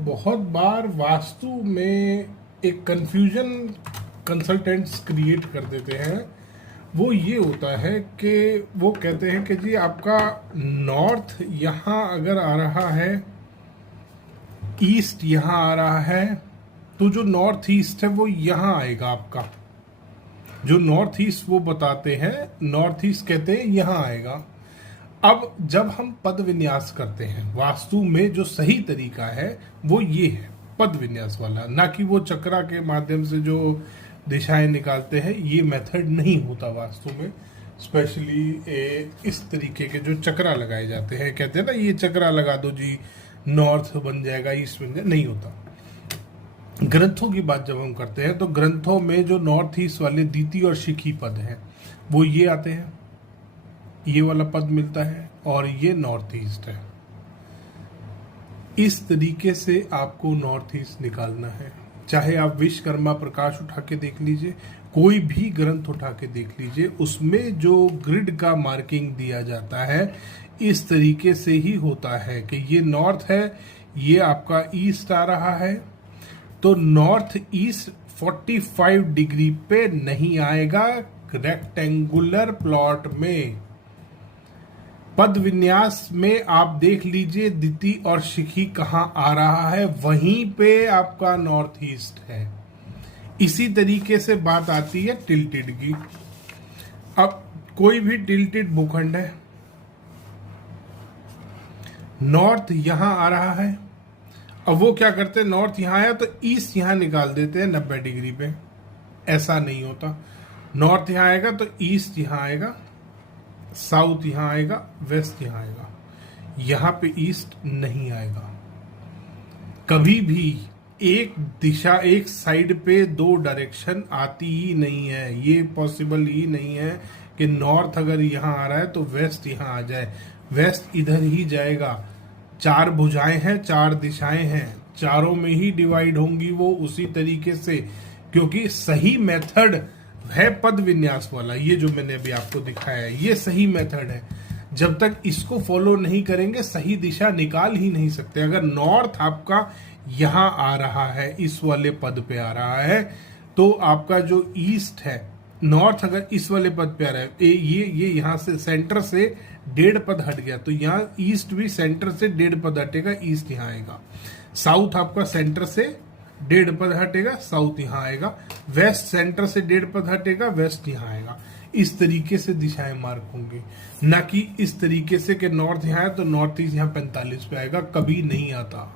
बहुत बार वास्तु में एक कंफ्यूजन कंसल्टेंट्स क्रिएट कर देते हैं, वो ये होता है कि वो कहते हैं कि जी आपका नॉर्थ यहाँ अगर आ रहा है, ईस्ट यहाँ आ रहा है, तो जो नॉर्थ ईस्ट है वो यहाँ आएगा आपका। जो नॉर्थ ईस्ट वो बताते हैं, नॉर्थ ईस्ट कहते हैं यहाँ आएगा। अब जब हम पद विन्यास करते हैं वास्तु में, जो सही तरीका है वो ये है पद विन्यास वाला, ना कि वो चक्रा के माध्यम से जो दिशाएं निकालते हैं। ये मेथड नहीं होता वास्तु में, स्पेशली इस तरीके के जो चक्रा लगाए जाते हैं। कहते हैं ना ये चक्रा लगा दो जी, नॉर्थ बन जाएगा, ईस्ट बन जाएगा, नहीं होता। ग्रंथों की बात जब हम करते हैं तो ग्रंथों में जो नॉर्थ ईस्ट वाले द्वितीय और शिखी पद हैं वो ये आते हैं, ये वाला पद मिलता है और ये नॉर्थ ईस्ट है। इस तरीके से आपको नॉर्थ ईस्ट निकालना है। चाहे आप विश्वकर्मा प्रकाश उठा के देख लीजिए, कोई भी ग्रंथ उठा के देख लीजिए, उसमें जो ग्रिड का मार्किंग दिया जाता है इस तरीके से ही होता है कि ये नॉर्थ है, ये आपका ईस्ट आ रहा है, तो नॉर्थ ईस्ट 45 डिग्री पे नहीं आएगा रेक्टेंगुलर प्लॉट में। पद विन्यास में आप देख लीजिए द्वितीय और शिखी कहां आ रहा है, वहीं पे आपका नॉर्थ ईस्ट है। इसी तरीके से बात आती है टिल्टेड की। अब कोई भी टिल्टेड भूखंड है, नॉर्थ यहां आ रहा है, अब वो क्या करते हैं, नॉर्थ यहां आया तो ईस्ट यहां निकाल देते हैं 90 डिग्री पे। ऐसा नहीं होता, नॉर्थ यहां आएगा तो ईस्ट यहां आएगा, साउथ यहां आएगा, वेस्ट यहां आएगा, यहां पे ईस्ट नहीं आएगा। कभी भी एक दिशा, एक साइड पे दो डायरेक्शन आती ही नहीं है। ये पॉसिबल ही नहीं है कि नॉर्थ अगर यहां आ रहा है तो वेस्ट यहां आ जाए, वेस्ट इधर ही जाएगा। 4 भुजाएं हैं, 4 दिशाएं हैं, चारों में ही डिवाइड होंगी वो उसी तरीके से, क्योंकि सही मेथड है पद विन्यास वाला। ये जो मैंने अभी आपको दिखाया है ये सही मेथड है। जब तक इसको फॉलो नहीं करेंगे सही दिशा निकाल ही नहीं सकते। अगर नॉर्थ आपका यहां आ रहा है, इस वाले पद पे आ रहा है, तो आपका जो ईस्ट है, नॉर्थ अगर इस वाले पद पे आ रहा है, ये यहां से सेंटर से 1.5 पद हट गया, तो यहाँ ईस्ट भी सेंटर से 1.5 पद हटेगा, ईस्ट यहाँ आएगा। साउथ आपका सेंटर से 1.5 पद हटेगा, साउथ यहाँ आएगा। वेस्ट सेंटर से 1.5 पद हटेगा, वेस्ट यहाँ आएगा। इस तरीके से दिशाएं मार्क होंगी, ना कि इस तरीके से कि नॉर्थ यहाँ है तो नॉर्थ ईस्ट यहाँ 45 पे आएगा, कभी नहीं आता।